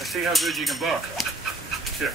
Let's see how good you can buck. Here.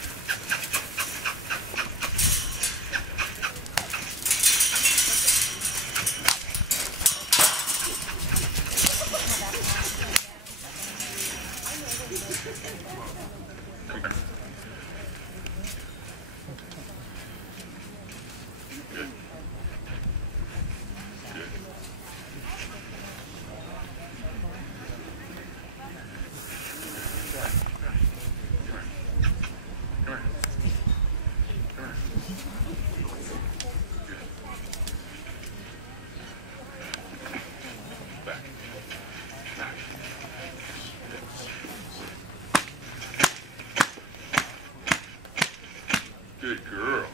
Good girl.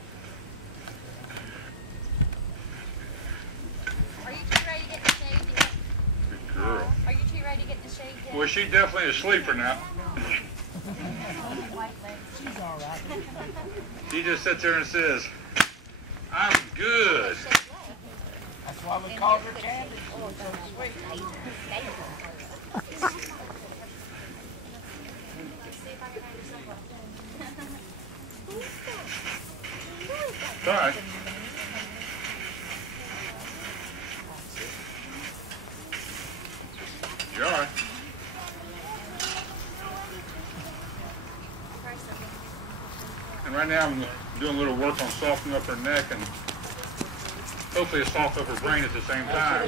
Are you too ready to get in the shade yet? Good girl. Are you too ready to get in the shade yet? Well, she's definitely a sleeper now. She's all right. She just sits there and says, I'm good. That's why we call her Candy. Oh, so sweet. It's all right. You're all right. And right now I'm doing a little work on softening up her neck and hopefully soften up her brain at the same time.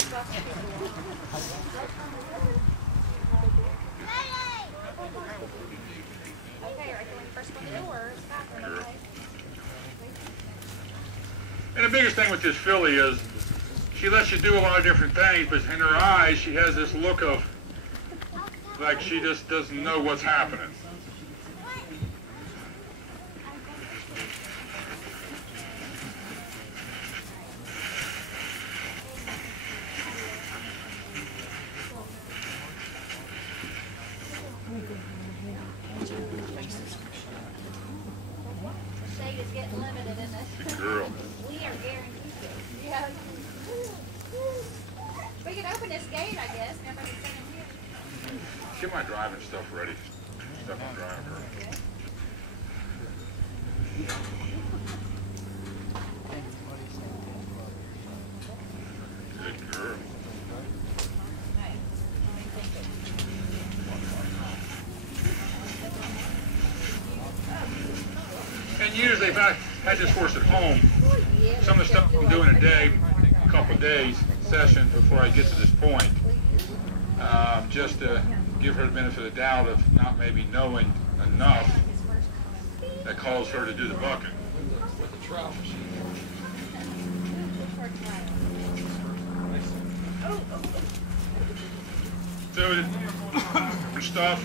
And the biggest thing with this filly is she lets you do a lot of different things, but in her eyes she has this look of like she just doesn't know what's happening. The shade is getting limited in this. Good girl. We are guaranteed. Yeah. We can open this gate, I guess. Nobody's sitting here. Get my driving stuff ready. Stuff I'm driving her. Good girl. And usually if I had this horse at home, some of the stuff I'm doing a day, a couple of days, sessions before I get to this point, just to give her the benefit of the doubt of not maybe knowing enough that calls her to do the bucking. With the trout. So her stuff,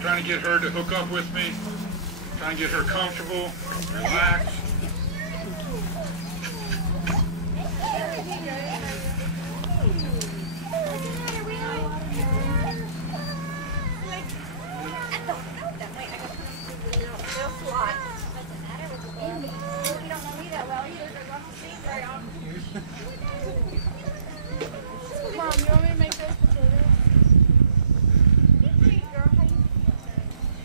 trying to get her to hook up with me, trying to get her comfortable, relaxed. Mom, you want me to make those potatoes? Hey, girl, how you doing?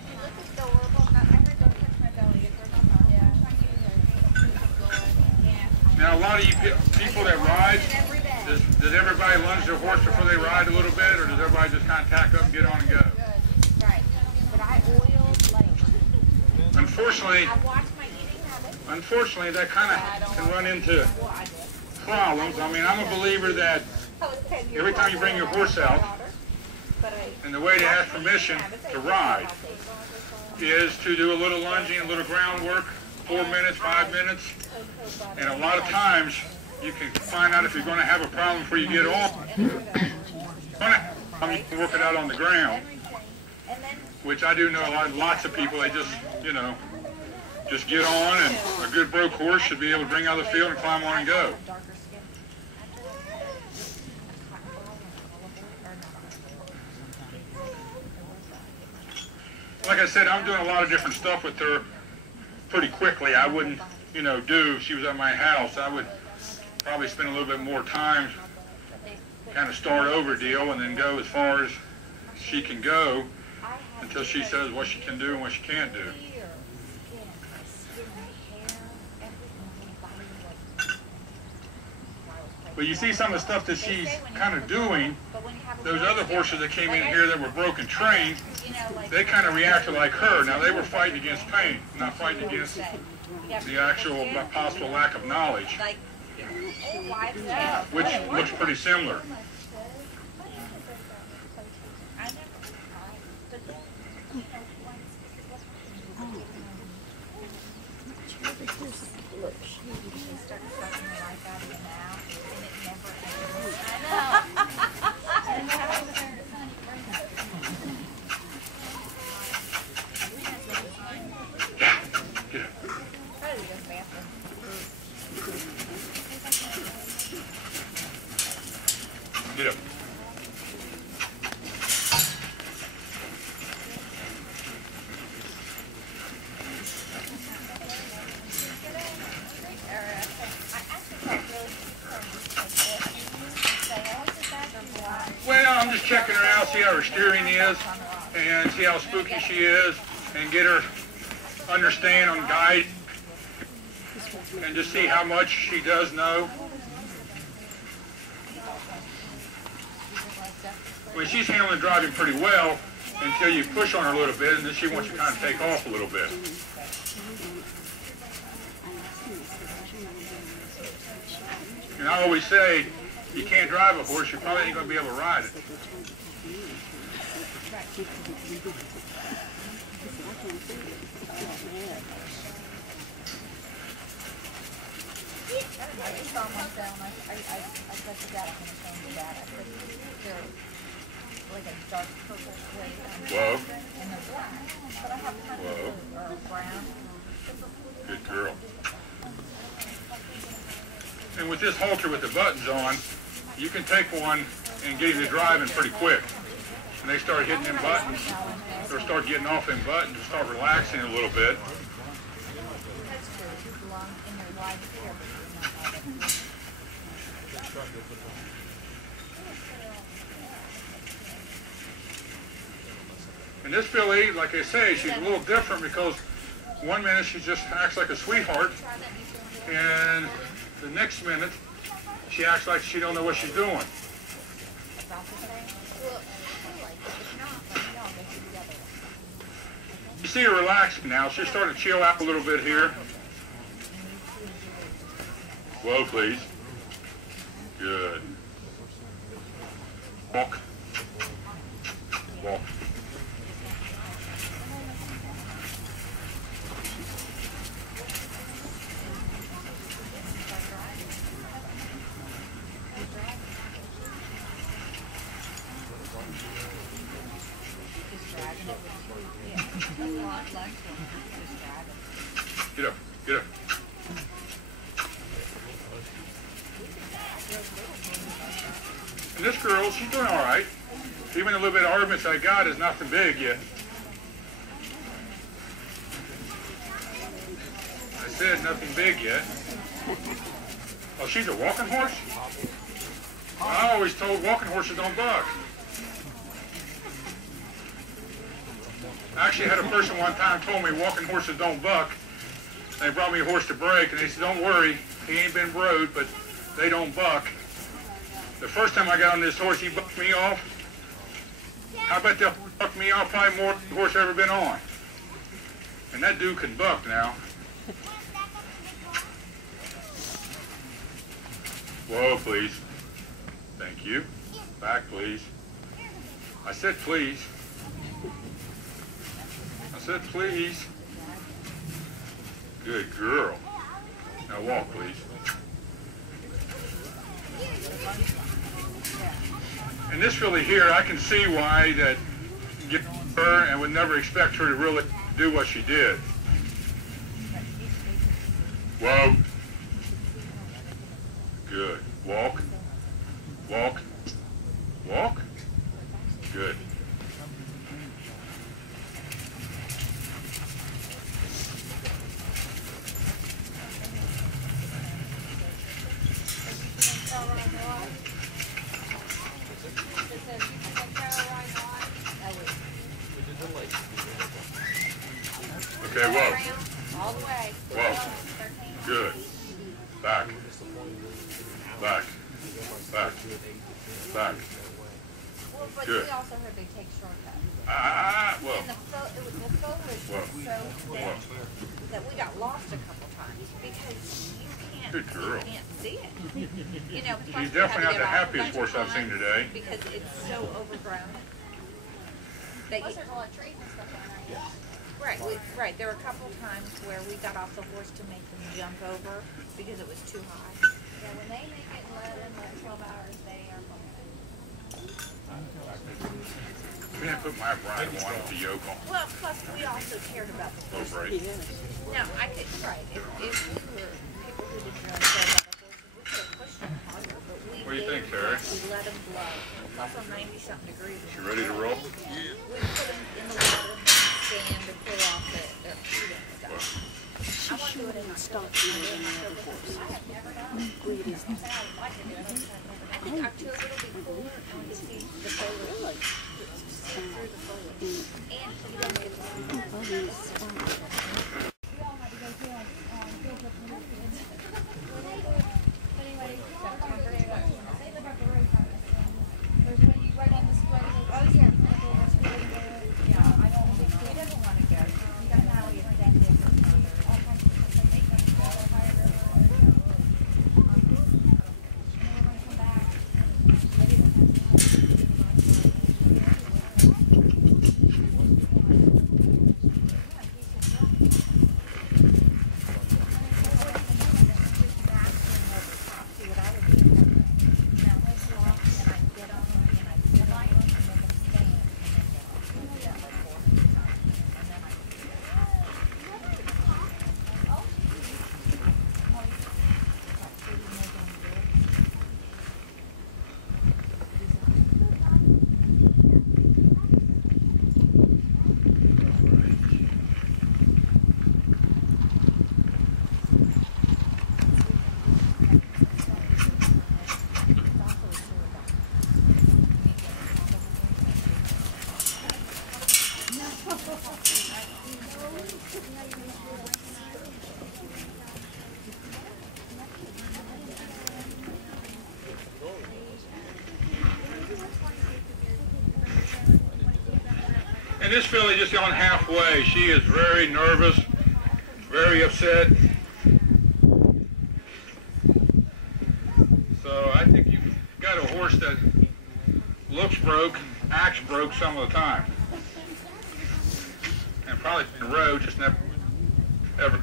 You look adorable. I heard don't touch my belly. Yeah. Now a lot of you people that ride, does everybody lunge their horse before they ride a little bit, or does everybody just kind of tack up and get on and go? Right. But I oil like. Unfortunately, I watch my eating habits. that kind of can run into problems. I mean, I'm a believer that every time you bring your horse out, and the way to ask permission to ride is to do a little lunging, a little groundwork, 4 minutes, 5 minutes, and a lot of times you can find out if you're going to have a problem before you get off. You can work it out on the ground, which I do know lots of people, they just, just get on, and a good broke horse should be able to bring out of the field and climb on and go. Like I said, I'm doing a lot of different stuff with her pretty quickly. I wouldn't, do if she was at my house. I would probably spend a little bit more time, kind of start over deal, and then go as far as she can go. until she says what she can do and what she can't do. But you see some of the stuff that she's kind of doing, those other horses that came in here that were broken trained, they kind of reacted like her. Now they were fighting against pain, not fighting against the actual possible lack of knowledge, which looks pretty similar. Get up. Well, I'm just checking her out, see how her steering is, and see how spooky she is, and get her understand on guide, and just see how much she does know. Well, she's handling driving pretty well until you push on her a little bit, and then she wants you to kind of take off a little bit. And I always say, you can't drive a horse, you probably ain't going to be able to ride it. Whoa. Whoa. Good girl. And with this halter with the buttons on, you can take one and get him to driving pretty quick. And they start hitting them buttons, or start getting off them buttons and start relaxing a little bit. And this filly, like I say, she's a little different because one minute she just acts like a sweetheart, and the next minute she acts like she don't know what she's doing. You see her relaxing now. She's starting to chill out a little bit here. Whoa, please. Good. Walk. Walk. Get up, get up. And this girl, she's doing all right. Even a little bit of arguments I got is nothing big yet. I said nothing big yet. Oh, she's a walking horse? I always told walking horses don't buck. I actually had a person one time told me walking horses don't buck. They brought me a horse to break, and they said, don't worry, he ain't been rode, but they don't buck. The first time I got on this horse, he bucked me off. I bet they'll buck me off probably more than the horse ever been on. And that dude can buck now. Whoa, please. Thank you. Back, please. I said please. I said please. Good girl. Now walk, please. And this filly here, I can see why that get her and would never expect her to really do what she did. Whoa. Good. Walk. Walk. Walk. Good. Okay, whoa. All the way. Whoa. Good. Back. Back. Back. Back. Well, but Good. we also heard they take shortcuts. Whoa. And the foliage was so thick that we got lost a couple times because Good girl. you can't see it. You know, She's definitely not the happiest horse I've seen today. Because it's so overgrown. Plus there's a lot of trees and stuff on there. Right. There were a couple of times where we got off the horse to make them jump over because it was too high. Yeah, when they make it 11 or 12 hours, they are fine. We didn't put my bride on with the yoke on. Well, plus we also cared about the horse. Right. No, I think, right, if we were people who didn't really care about the horses, we could have pushed them harder, but we What do you think, Terry? We let them blow. It's also 90-something degrees. You ready to roll? We put them in the water and stand to cool off their feet and stuff. She shouldn't stop doing any other horse. I have never done it. I think October will be cooler and we can see the foliage. See through the foliage. And you don't get And this filly just gone halfway. She is very nervous, very upset. So I think you've got a horse that looks broke, acts broke some of the time. And probably in the road, just never, ever.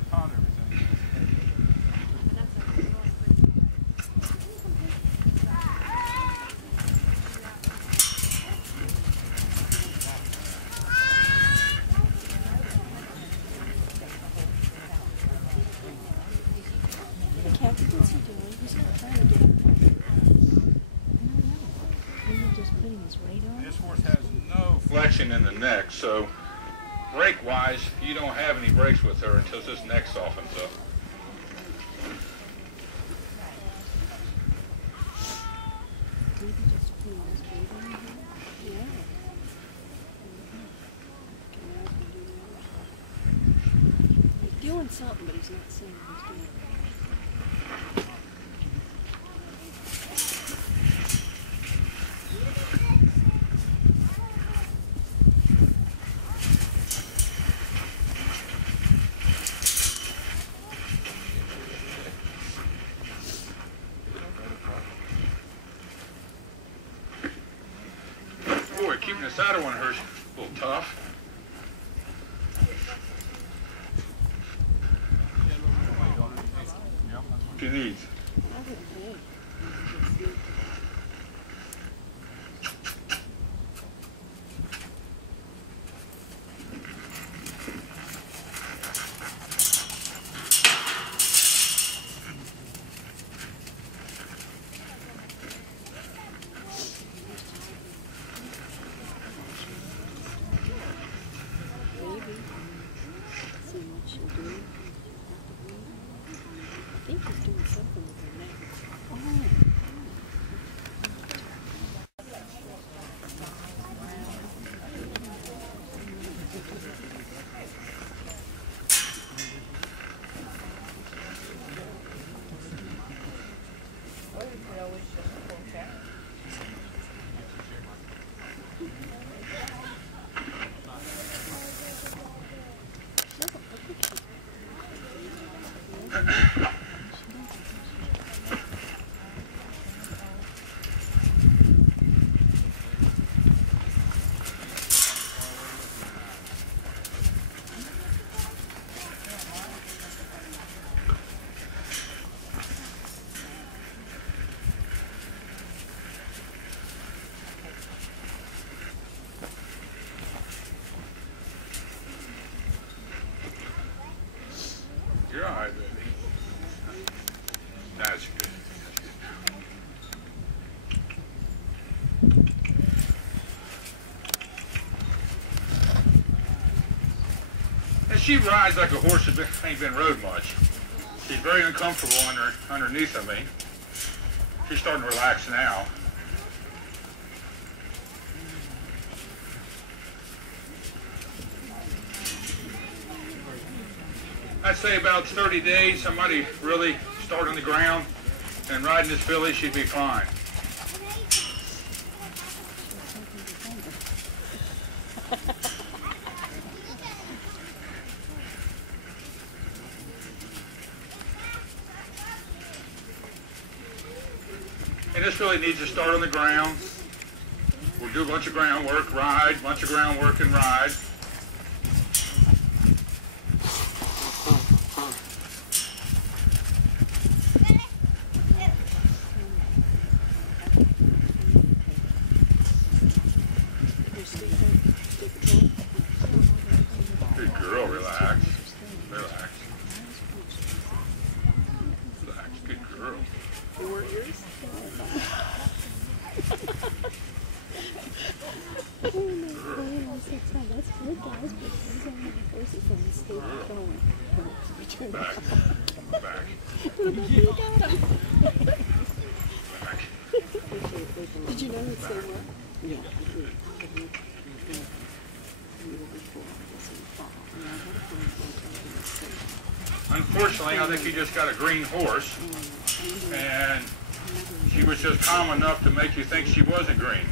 What's he doing? He's not trying to get up. I don't know. Maybe just putting his weight on. This horse has no flexion in the neck, so brake-wise, you don't have any brakes with her until this neck softens up. Maybe just putting his weight on him. Yeah. He's doing something, but he's not saying what he's doing. Boy, keeping the saddle on her is a little tough. What you need? See what she'll do. I think he's doing something. And she rides like a horse that ain't been rode much. She's very uncomfortable underneath of me. She's starting to relax now. I'd say about 30 days, somebody really start on the ground and riding this filly, she'd be fine. And this really needs to start on the ground. We'll do a bunch of groundwork, ride, bunch of groundwork and ride. Good girl, relax. Relax. Relax, good girl. They weren't yours? Oh my God, that's good, guys, but these are my horses from the state of going. Back. Back. What about you got him? Back. Did you know who they were? Yeah. Unfortunately, I think he just got a green horse, and she was just calm enough to make you think she wasn't green.